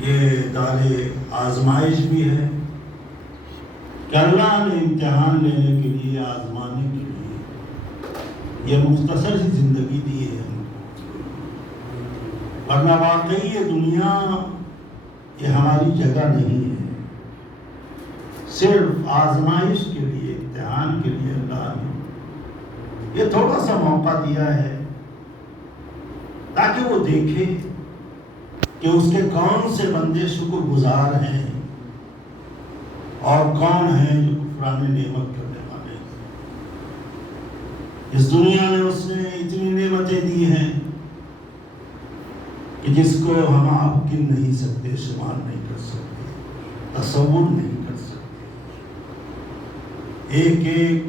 یہ دار آزمائش بھی ہے کہ اللہ نے امتحان لینے کے لیے، آزمانے کے لیے یہ مختصر سی زندگی دی ہے ہم کو، ورنہ واقعی یہ دنیا یہ ہماری جگہ نہیں ہے۔ صرف آزمائش کے لیے، امتحان کے لیے اللہ نے یہ تھوڑا سا موقع دیا ہے تاکہ وہ دیکھے کہ اس کے کون سے بندے شکر گزار ہیں اور کون ہیں جو کفران نعمت کرنے والے ہیں۔ اس دنیا میں اس نے اتنی نعمتیں دی ہیں کہ جس کو ہم آپ گن نہیں سکتے، شمار نہیں کر سکتے، تصور نہیں کر سکتے۔ ایک ایک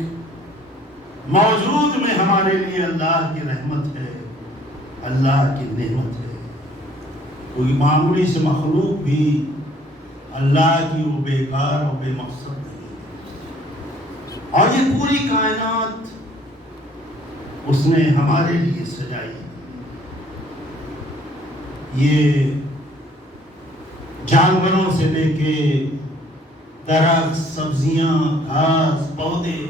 موجود میں ہمارے لیے اللہ کی رحمت ہے، اللہ کی نعمت ہے۔ کوئی معمولی سے مخلوق بھی اللہ کی وہ بیکار اور بے مقصد نہیں ہے، اور یہ پوری کائنات اس نے ہمارے لیے سجائی۔ یہ جانوروں سے لے کے درخت، سبزیاں، گھاس، پودے،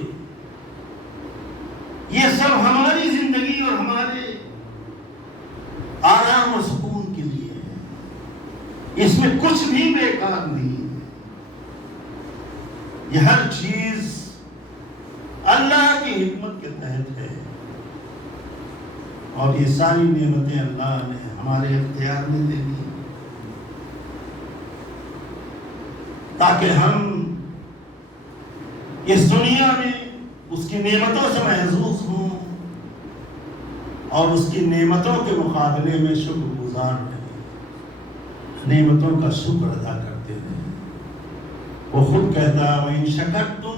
یہ سب ہماری زندگی اور ہمارے آرام و سکون کے لیے ہے۔ اس میں کچھ بھی بیکار نہیں ہے۔ یہ ہر چیز اللہ کی حکمت کے تحت ہے، اور یہ ساری نعمتیں اللہ نے ہمارے اختیار میں دے دی تاکہ ہم اس دنیا میں اس کی نعمتوں سے محظوظ ہوں اور اس کی نعمتوں کے مقابلے میں شکر گزار رہیں، نعمتوں کا شکر ادا کرتے رہیں۔ وہ خود کہتا ہے وَإِن شَكَرْتُمْ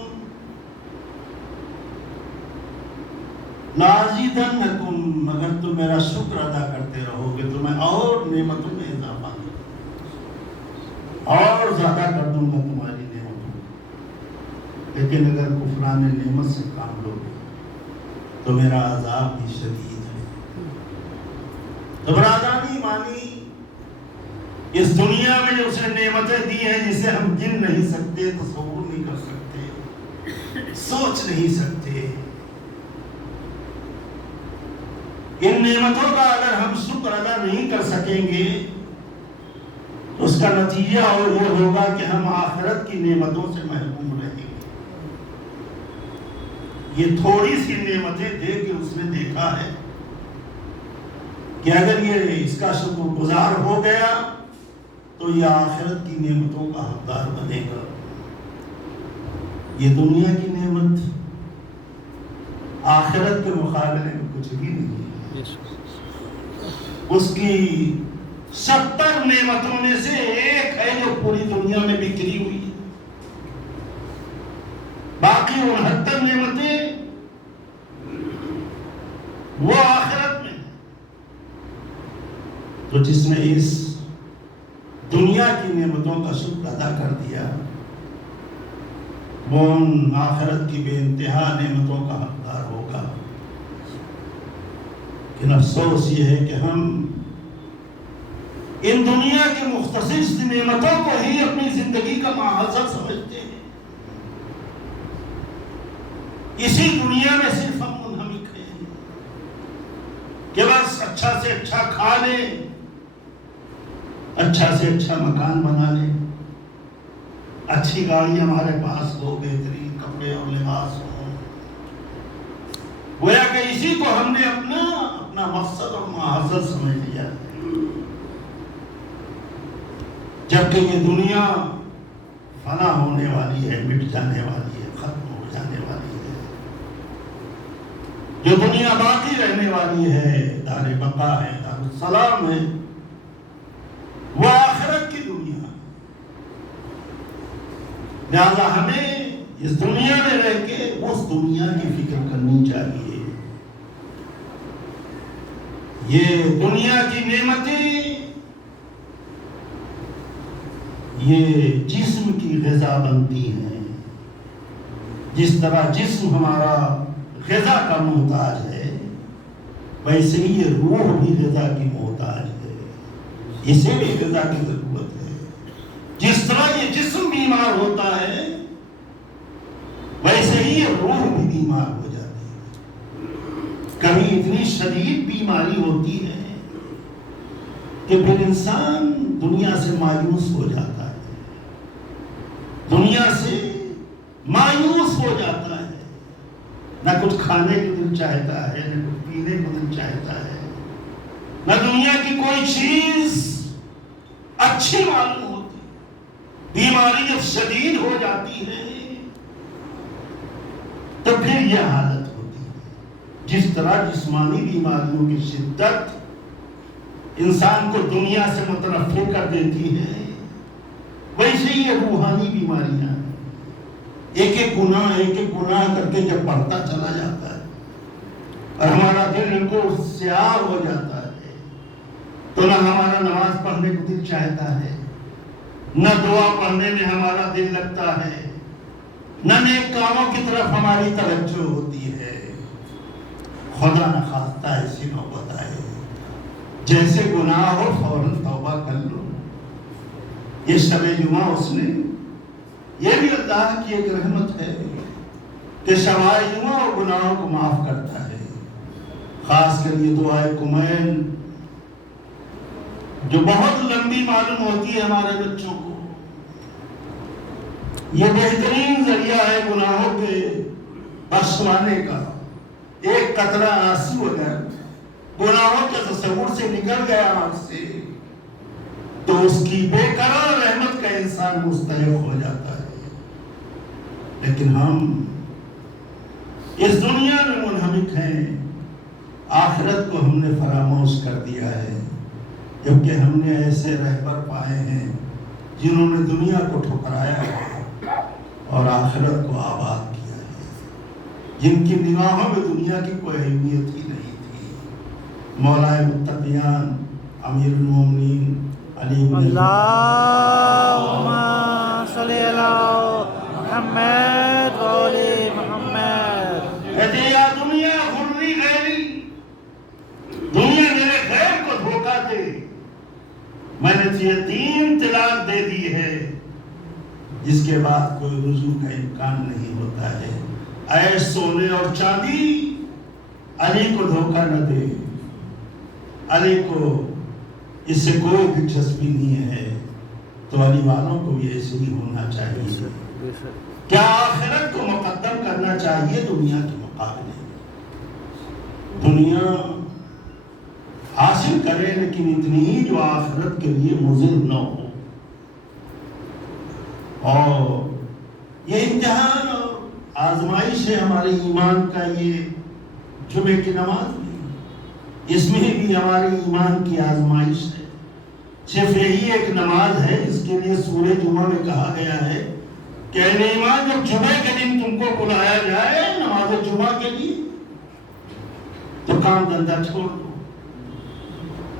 لَأَزِيدَنَّكُمْ، مگر تم میرا شکر ادا کرتے رہو گے تو میں اور نعمتوں میں اضافہ کروں، اور زیادہ کر دوں گا تمہاری نعمتوں۔ لیکن اگر کفران نعمت سے کام لو گے تو میرا عذاب بھی شدید ہے۔ تو برادرانی ایمانی، اس دنیا میں جو اس نے نعمتیں دی ہیں جسے ہم گن نہیں سکتے، تصور نہیں کر سکتے، سوچ نہیں سکتے، ان نعمتوں کا اگر ہم شکر ادا نہیں کر سکیں گے تو اس کا نتیجہ یہ ہوگا کہ ہم آخرت کی نعمتوں سے محروم رہیں گے۔ یہ تھوڑی سی نعمتیں دے کے اس نے دیکھا ہے کہ اگر یہ اس کا شکر گزار ہو گیا تو یہ آخرت کی نعمتوں کا حقدار بنے گا۔ یہ دنیا کی نعمت آخرت کے مقابلے میں کچھ بھی نہیں ہے۔ اس کی 70 نعمتوں میں سے ایک ہے جو پوری دنیا میں بکھری ہوئی ہے، باقی 69 نعمتیں وہ آخرت میں۔ تو جس نے اس دنیا کی نعمتوں کا شکر ادا کر دیا وہ ان آخرت کی بے انتہا نعمتوں کا حقدار ہوگا۔ لیکن افسوس یہ ہے کہ ہم ان دنیا کی مختصر نعمتوں کو ہی اپنی زندگی کا محاذر سمجھتے ہیں۔ اسی دنیا میں صرف ہم منہمک ہیں کہ بس اچھا سے اچھا کھا لیں، اچھا سے اچھا مکان بنا لیں، اچھی گاڑی ہمارے پاس ہو، بہترین کپڑے اور لباس ہو، گویا کہ اسی کو ہم نے اپنا مقصد اور محاذر سمجھ لیا ہے، جبکہ یہ دنیا فنا ہونے والی ہے، مٹ جانے والی ہے، ختم ہو جانے والی ہے۔ جو دنیا باقی رہنے والی ہے، دار بقا ہے، دار السلام ہے، وہ آخرت کی دنیا ہے۔ لہذا ہمیں اس دنیا میں رہ کے اس دنیا کی فکر کرنی چاہیے۔ یہ دنیا کی نعمتیں یہ جسم کی غذا بنتی ہیں، جس طرح جسم ہمارا غذا کا محتاج ہے ویسے ہی یہ روح بھی غذا کی محتاج ہے، اسے بھی غذا کی ضرورت ہے۔ جس طرح یہ جسم بیمار ہوتا ہے ویسے ہی یہ روح بھی بیمار ہو جاتی ہے. کبھی اتنی شدید بیماری ہوتی ہے کہ پھر انسان دنیا سے مایوس ہو جاتا ہے, دنیا سے مایوس ہو جاتا ہے. نہ کچھ کھانے کو دل چاہتا ہے, نہ کچھ پینے کو دل چاہتا ہے, نہ دنیا کی کوئی چیز اچھی معلوم ہوتی. بیماری جب شدید ہو جاتی ہے تو پھر یہ حالت ہوتی ہے. جس طرح جسمانی بیماریوں کی شدت انسان کو دنیا سے متنفر کر دیتی ہے, ویسے ہی یہ روحانی بیماریاں ایک ایک گناہ کر کے جب بڑھتا چلا جاتا ہے اور ہمارا دل ان کو سیاہ ہو جاتا ہے تو نہ ہمارا نماز پڑھنے کو دل چاہتا ہے, نہ دعا پڑھنے میں ہمارا دل لگتا ہے, نہ نیک کاموں کی طرف ہماری توجہ ہوتی ہے. خدا نہ خواستہ ایسی نوبت آئے جیسے گناہ ہو فوراً توبہ کر لو. یہ شب جمعہ اس نے, یہ بھی اللہ کی ایک رحمت ہے کہ شب جمعہ اور گناہوں کو معاف کرتا ہے. خاص کر یہ دعائے کمیل جو بہت لمبی معلوم ہوتی ہے ہمارے بچوں کو, یہ بہترین ذریعہ ہے گناہوں کے بخشوانے کا. ایک قطرہ آنسو اگر گناہوں کے تصور سے نکل گیا آنکھ سے تو اس کی بے قرار رحمت کا انسان مستحق ہو جاتا ہے. لیکن ہم اس دنیا میں منہمک ہیں, آخرت کو ہم نے فراموش کر دیا ہے, جبکہ ہم نے ایسے رہبر پائے ہیں جنہوں نے دنیا کو ٹھکرایا ہے اور آخرت کو آباد کیا ہے, جن کی نگاہوں میں دنیا کی کوئی اہمیت ہی نہیں تھی. مولا متقیان امیر المومنین علی بن اللہم صلی علی محمد و علی محمد. کہتے یا دنیا غرری غیری, دنیا میرے غیر کو دھوکہ دے, میں نے تجھے 3 طلاق دے دی ہے جس کے بعد کوئی رجوع کا امکان نہیں ہوتا ہے. اے سونے اور چاندی, علی کو دھوکہ نہ دے, علی کو اس سے کوئی دلچسپی نہیں ہے. تو علی والوں کو بھی ایسے ہی ہونا چاہیے. کیا آخرت کو مقدم کرنا چاہیے دنیا کے مقابلے. دنیا حاصل کرے لیکن اتنی ہی جو آخرت کے لیے مضر نہ ہو. اور یہ امتحان اور آزمائش ہے ہمارے ایمان کا. یہ جمعے کی نماز بھی اس میں بھی ہمارے ایمان کی آزمائش ہے. صرف یہی ایک نماز ہے جس کے لیے سورہ جمعہ میں کہا گیا ہے کہ اے ایمان, جب جمعے کے دن تم کو بلایا جائے نماز جمعہ کے لیے تو کام دھندا چھوڑ دو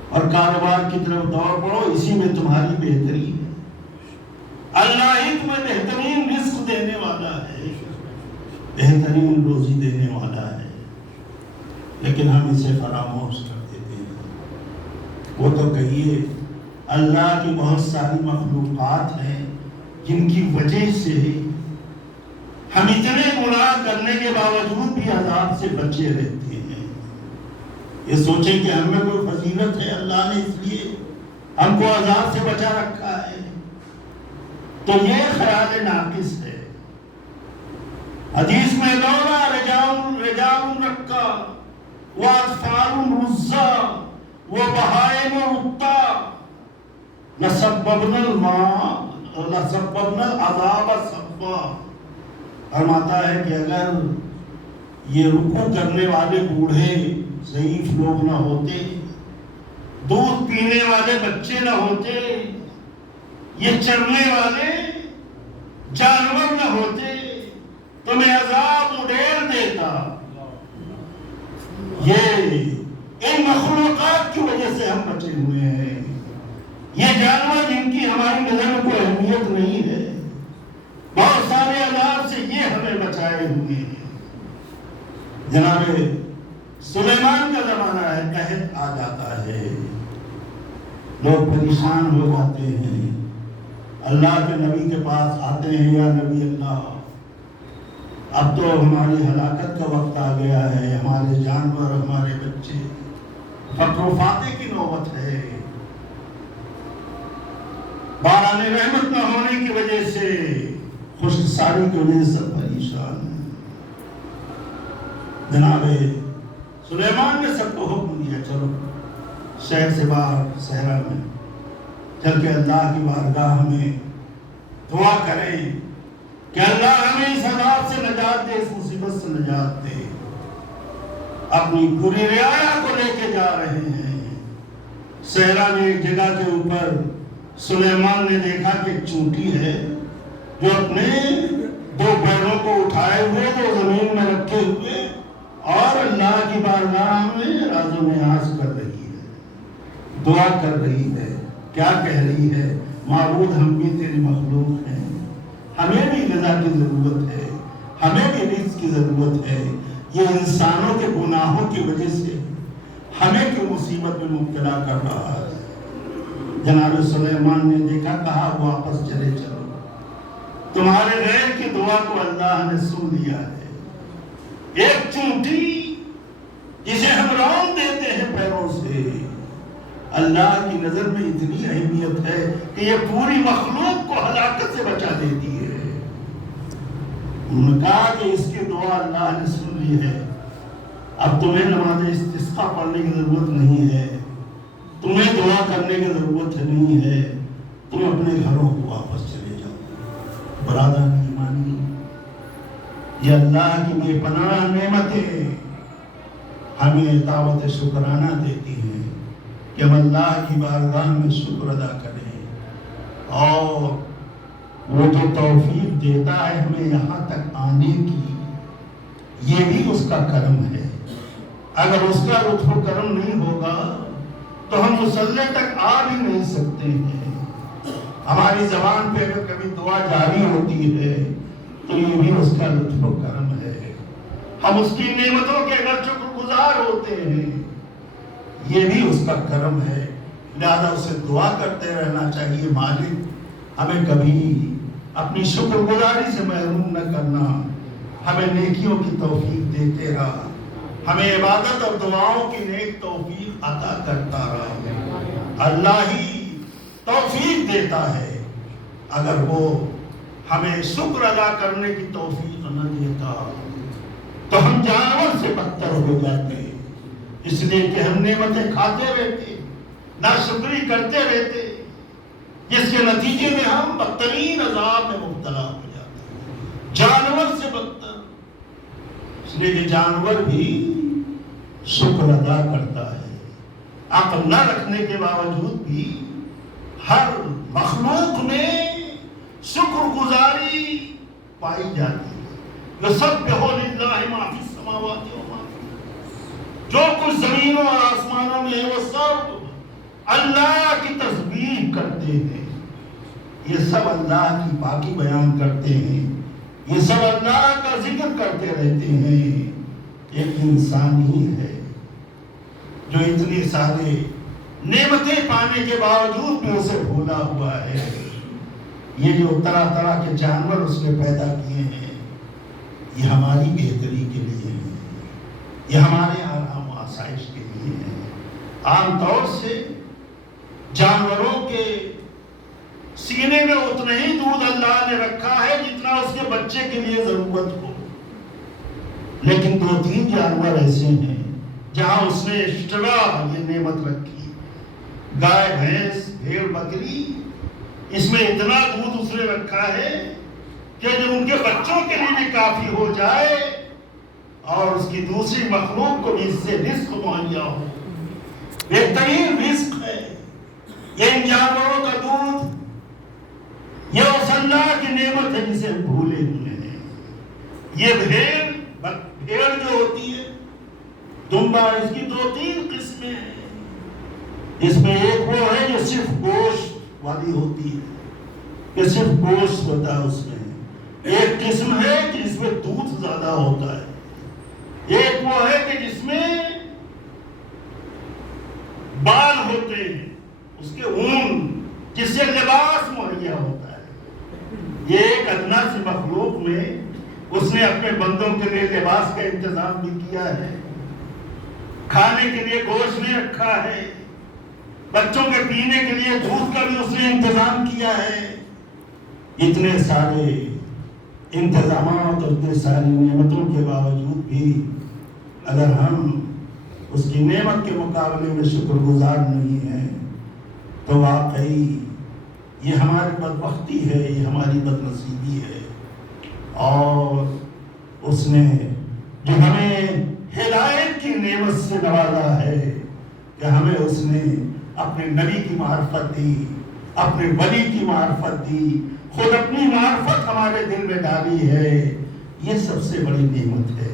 اور کاروبار کی طرف دوڑ پڑو, اسی میں تمہاری بہتری ہے. اللہ ہی تمہیں بہترین رزق دینے والا ہے, بہترین روزی دینے والا ہے, لیکن ہم اسے فراموش کر دیتے ہیں. وہ تو کہیے اللہ کی بہت ساری مخلوقات ہیں جن کی وجہ سے ہم اتنے گناہ کرنے کے باوجود بھی عذاب سے بچے رہتے ہیں. یہ سوچیں کہ ہم میں کوئی فضیلت ہے, اللہ نے اس لیے ہم کو عذاب سے بچا رکھا ہے, تو یہ خیال ناقص ہے. حدیث میں لولا رجال رکا واطفال رزا وبہائم رتا لسببنا الماء لسببنا العذاب سبا. فرماتا ہے کہ اگر یہ رکوع کرنے والے بوڑھے ضعیف لوگ نہ ہوتے, دودھ پینے والے بچے نہ ہوتے, یہ چرنے والے جانور نہ ہوتے تو میں عذاب اڈیر دیتا. یہ ان مخلوقات کی وجہ سے ہم بچے ہوئے ہیں. یہ جانور جن کی ہماری نظر میں کوئی اہمیت نہیں ہے, بہت سارے عذاب سے یہ ہمیں بچائے ہوئے ہیں. جناب سلیمان کا زمانہ ہے, قحط آ جاتا ہے, لوگ پریشان ہو جاتے ہیں, اللہ کے نبی کے پاس آتے ہیں، یا نبی اللہ اب تو ہماری ہلاکت کا وقت آ گیا ہے، ہمارے جانور، ہمارے بچے، فقر و فاقے کی نوبت ہے، باران رحمت نہ ہونے کی وجہ سے، خشک سالی کی وجہ سے سب پریشان ہیں۔ جناب سلیمان نے سب کو حکم دیا چلو شہر سے باہر صحرا میں چل کے اللہ کی بارگاہ میں دعا کریں کہ اللہ ہمیں اس عذاب سے نجات دے، اس مصیبت سے نجات دے۔ اپنی پوری رعایا کو لے کے جا رہے ہیں۔ صحرا میں ایک جگہ کے اوپر سلیمان نے دیکھا کہ ایک چونٹی ہے جو اپنے دو پیروں کو اٹھائے ہوئے تو زمین میں رکھے ہوئے اور اللہ کی بارگاہ میں راز و نیاز کر رہی ہے، دعا کر رہی ہے۔ کیا کہہ رہی ہے؟ معبود ہم بھی تیری مخلوق ہیں، ہمیں بھی غذا کی ضرورت ہے، ہمیں بھی رزق کی ضرورت ہے، یہ انسانوں کے گناہوں کی وجہ سے ہمیں کیوں مصیبت میں مبتلا کر رہا ہے؟ جناب سلیمان نے دیکھا، کہا واپس چلے چلو، تمہارے غیر کی دعا کو اللہ نے سن لیا ہے۔ ایک چونٹی جسے ہم رون دیتے ہیں پیروں سے، اللہ کی نظر میں اتنی اہمیت ہے کہ یہ پوری مخلوق کو ہلاکت سے بچا دیتی ہے۔ انہوں نے کہا کہ اس کی دعا اللہ نے سن لی ہے، اب تمہیں نماز استسقاء پڑھنے کی ضرورت نہیں ہے، تمہیں دعا کرنے کی ضرورت نہیں ہے، تم اپنے گھروں کو واپس چلے جاؤ۔ برادران ایمانی، یہ اللہ کی بے پناہ نعمتیں ہمیں دعوت شکرانہ دیتی ہیں کہ ہم اللہ کی بارگاہ میں شکر ادا کریں، اور وہ جو توفیق دیتا ہے ہمیں یہاں تک آنے کی، یہ بھی اس کا کرم ہے۔ اگر اس کا لطف و کرم نہیں ہوگا تو ہم مصلی تک آ بھی نہیں سکتے ہیں۔ ہماری زبان پہ اگر کبھی دعا جاری ہوتی ہے تو یہ بھی اس کا لطف و کرم ہے۔ ہم اس کی نعمتوں کے اگر شکر گزار ہوتے ہیں، یہ بھی اس کا کرم ہے۔ لہذا اسے دعا کرتے رہنا چاہیے، مالک ہمیں کبھی اپنی شکر گزاری سے محروم نہ کرنا، ہمیں نیکیوں کی توفیق دیتے رہا، ہمیں عبادت اور دعاؤں کی نیک توفیق عطا کرتا رہا۔ اللہ ہی توفیق دیتا ہے، اگر وہ ہمیں شکر ادا کرنے کی توفیق نہ دیتا تو ہم جانور سے بدتر ہو جاتے، اس لیے کہ ہم نعمتیں کھاتے رہتے، ناشکری کرتے رہتے، جس کے نتیجے میں ہم بدترین عذاب میں مبتلا ہو جاتے ہیں، جانور سے بدتر۔ اس لیے کہ جانور بھی شکر ادا کرتا ہے، عقل نہ رکھنے کے باوجود بھی ہر مخلوق میں شکر گزاری پائی جاتی ہے۔ یسبح للہ ما فی السماوات و ما فی الارض، جو کچھ زمینوں اور آسمانوں میں ہے وہ سب اللہ کی تسبیح کرتے ہیں، یہ سب اللہ کی پاکی بیان کرتے ہیں، یہ سب اللہ کا ذکر کرتے رہتے ہیں۔ ایک انسان ہی ہے جو اتنی سارے نعمتیں پانے کے باوجود بھی اسے بھولا ہوا ہے۔ یہ جو طرح طرح کے جانور اس نے پیدا کیے ہیں، یہ ہماری بہتری کے لیے ہیں، یہ ہمارے آرام و آسائش کے لیے ہیں۔ عام طور سے جانوروں کے سینے میں اتنا ہی دودھ اللہ نے رکھا ہے جتنا اس کے بچے کے لیے ضرورت ہو، لیکن 2-3 جانور ایسے ہیں جہاں اس نے ایکسٹرا یہ نعمت رکھی، گائے، بھینس، بھیڑ، بکری، اس میں اتنا دودھ اس نے رکھا ہے کہ جو ان کے بچوں کے لیے بھی کافی ہو جائے اور اس کی دوسری مخلوق کو بھی اس سے رزق مہیا ہو۔ بہترین رزق ہے یہ ان جانوروں کا دودھ، یہ اس اللہ کی نعمت ہے جسے ہم بھولے ہوئے ہیں۔ یہ بھیڑ جو ہوتی ہے دمبا، اس کی 2-3 قسمیں ہیں۔ اس میں ایک وہ ہے جو صرف گوشت والی ہوتی ہے، کہ صرف گوشت ہوتا ہے اس میں۔ ایک قسم ہے جس میں دودھ زیادہ ہوتا ہے، ایک وہ ہے کہ جس میں بال ہوتے ہیں، اس کے اون، جس سے لباس مہیا ہوتا ہے۔ یہ ایک ادنا سی مخلوق میں اس نے اپنے بندوں کے لیے لباس کا انتظام بھی کیا ہے، کھانے کے لیے گوشت بھی رکھا ہے، بچوں کے پینے کے لیے دودھ کا بھی اس نے انتظام کیا ہے۔ اتنے سارے انتظامات اور اتنے ساری نعمتوں کے باوجود بھی اگر ہم اس کی نعمت کے مقابلے میں شکر گزار نہیں ہیں تو واقعی یہ ہماری بدبختی ہے، یہ ہماری بدنصیبی ہے۔ اور اس نے جو ہمیں ہدایت کی نعمت سے نوازا ہے کہ ہمیں اس نے اپنے نبی کی معرفت دی، اپنے ولی کی معرفت دی، خود اپنی معرفت ہمارے دل میں ڈالی ہے، یہ سب سے بڑی نعمت ہے۔